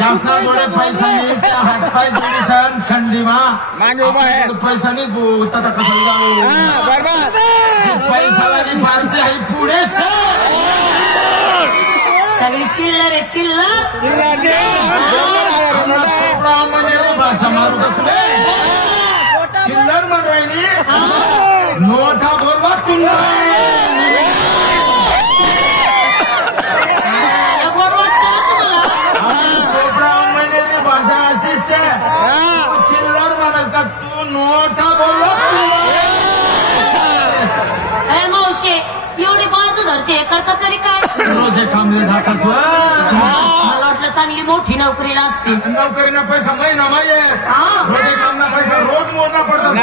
जास्ना जोडे पैसा नाही त्या हातपाय जोडी सण थंडीमा मागे उभा आहे पैसा नाही तू तसा कसं जाऊ बरोबर पैसाला नाही पार्टी आहे पुढे सगळी चिल्लर आहे चिल्लर भाषा मारू का तुले चिल्लर म्हणवायनी नोटा बोलवा तुला भाषा अशीच चिल्लर म्हणत का तू नोटा बोलवा मावशे एवढी बाजू धरते करता तरी काय रोजे कामले जातात मला वाटलं चांगली मोठी नोकरीला असते नोकरीना पैसा महिना माहिती रोजे कामना पैसा रोज मोडना पडतात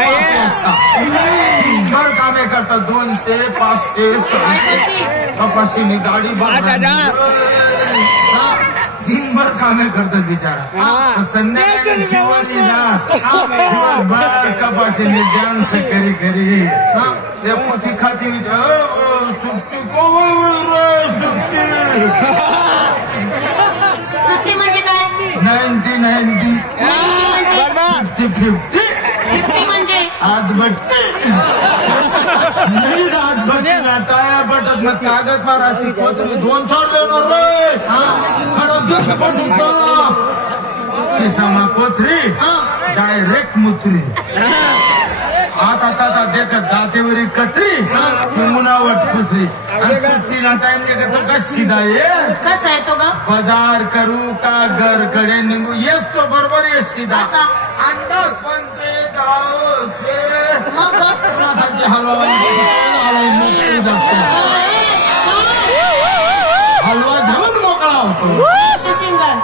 भर कामे करतात 200 500 600 कपाशीनी गाडी दिनभर कामे करतात बिचारा संध्याकाळी दिवसभर कपाशीनी डान्स करी करी ते पोथी खाती सुट्टी सुट्टी म्हणजे काय 90 50 म्हणजे आजबट्टी नाही आजबट्टी ना टाया बटत ना कागद मारायची कोथरी 2 चार शीशामा कोथरी डायरेक्ट मुत्री आता देखत दातेवरी कटरी मुनावट फुसरी सुट्टीला टाइम के तो का सीधा ये कसा आहे तो ग बाजार करू का घर कडे निघू येस तो बरोबर ये सीधा अंदाज पंचायत मग हलवा घेऊन मोकळा होतो सिंगर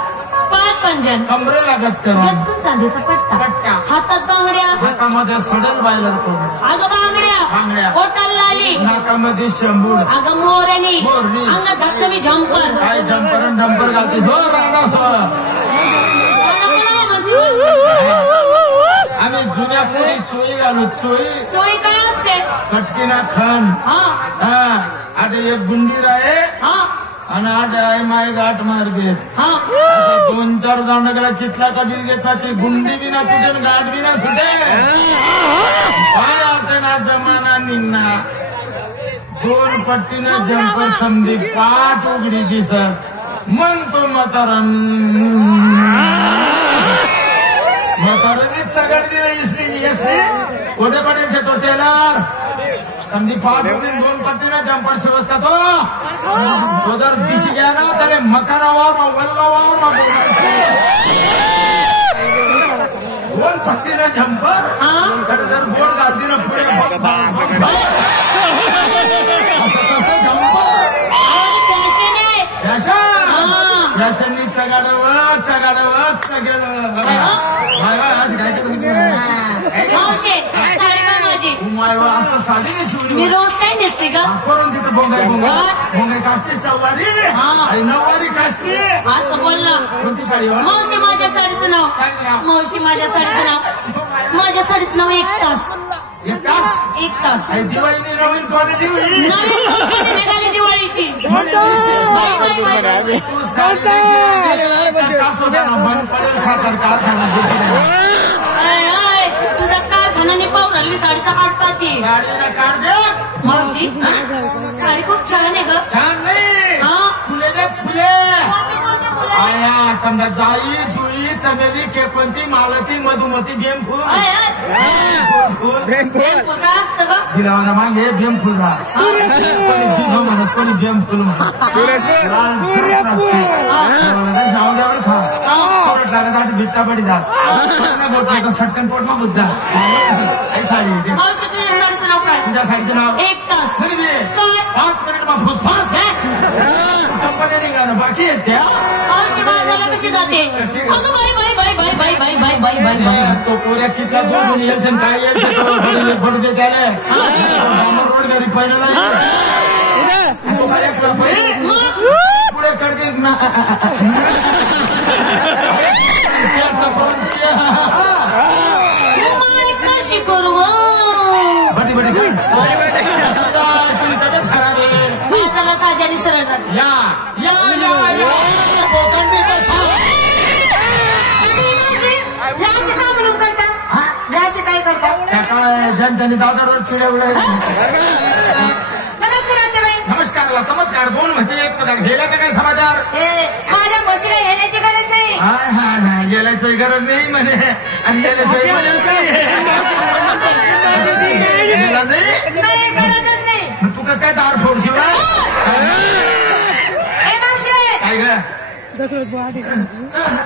पाच पंजन कमरेला गचकन चांदीचा पट्टा हातात बांगड्या हातामध्ये सडल बायलर अगं बांगड्या पोटाला लाली नाकामध्ये शंभूड अगं मोरणी अंगात घातलं मी झंपर काय झंपर डंपर घालतेस हो राणा आम्ही जुन्या पोरी चोळी घालू चोळी काय असते कटकीना खण आता एक गुंडीर आहे आणि आठ आहे माय गाठ मार देत 2-4 दांडगला चितला का बिल घेतला ती गुंडी बी ना तुझे गाठ बी ना सुटे काय आता ना जमाना निघना 2 पट्टीनं जंपर समधी काट उघडी दिसत म्हणतो म्हातारांनीच सगळं दिलं इसनी कोठे पडेल तो टेलर समधी फाट उघडून 2 पट्टीनं जंपर शिवसता तो जर दिशी गया ना त्याला मकानावर वल्लावर 2 पट्टीनं जंपर जर बोर्ड घालती ना पुढे फॅशननी चगाडवत गेलं साडी शिवली मी रोज काय दिसते का करून तिथं भोंगाई काष्टी सवारी नऊवारी काष्टी असं बोलला कोणती साडी मावशी माझ्या साडीचं नाव मावशी माझ्या साडीचं नाव माझ्या साडीचं नाव 1 तास 1 तास दिवाळीने नवीन क्वालिटी निघाली दिवाळीची तुझा कारखाना पावराली साडीचा काट पाहते मावशी साडी खूप छान आहे ग छान नाही फुले आया समजा जाई जुई चमेली केपंती मालती मधुमती भेमफुल काय असतं ग गिरावाना मागे भेमफुल म्हणत कोणी भेमफुल म्हणत खा भिट्टा पडी जात सटकन पोट मग बुद्धा साडी मावशी तुझ्या साडीचं नाव काय तुझ्या साडीचं नाव 1 तास 5 मिनिट मग फुसफास कंपनी निघालं बाकी आहेत त्या मावशी बाजारला कशी जाते अगं बाई तो पुऱ्या कितला दूर यायचं काय यायचं पडू दे त्याला रोड घरी पहिला पुढे करते कशी करू बटी तब्येत खराब आहे बाजारला साध्याने सरळ या करता त्या काय जनतेने दादावर चिड्या उडायला. नमस्कार आत्याबाई. नमस्कारला चमत्कार दोन म्हशी एक पदार्थ गेला का काय समाचार. माझ्या म्हशीला येण्याची गरज नाही. हाय हाय हाय गेल्याशिवाय गरज नाही म्हणे आणि गेल्याशिवाय गरज नाही. नाही गरजच नाही. मग तू कसं काय दार फोडशील ना? काय ग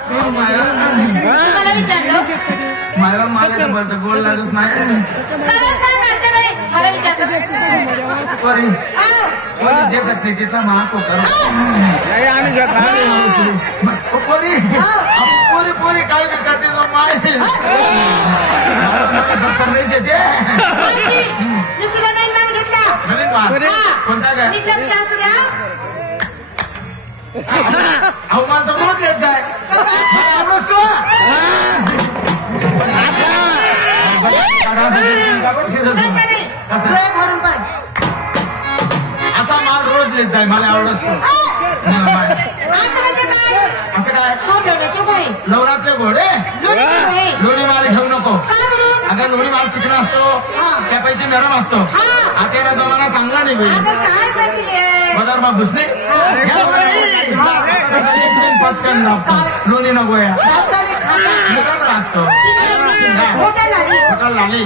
तुम्हाला विचारलं मला मला बरं गोड लागत नाही. मला सांग आत्याबाई. मला विचारलं पोरी देखत नाही तिचा महाको कर पोरी पोरी पोरी काय बी करते तो माय नाही येते. मी सुद्धा नवीन माल घेतला. नवीन माल कोणता काय नीट लक्ष असू द्या. अवमान तर मोठ येत जाय आवडस भरून पण असा माल रोज येत जाय मला आवडत असं काय नवरात्र घोडे लोणी माल घेऊ नको. अगं लोणी माल चिकन असतो त्यापैकी नरम असतो. आतेरा जमाना चांगला नाही भाई बदर मग घुसणे पचकन लागतो लोणी नको या असतो होटल लाली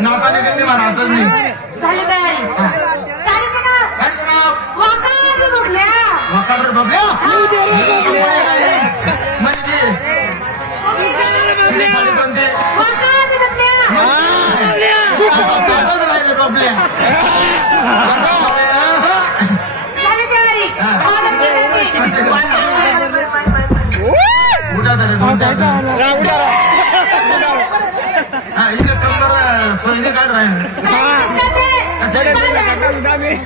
नापाने कमी मला हातच नाही झाली तयारी. वकाडर बबल्या म्हणजे कोणते राहिले बबल्या उठा तरी दोन चार हा इथे कंबर सोयीने काढ राहील.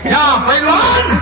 या पहिलवान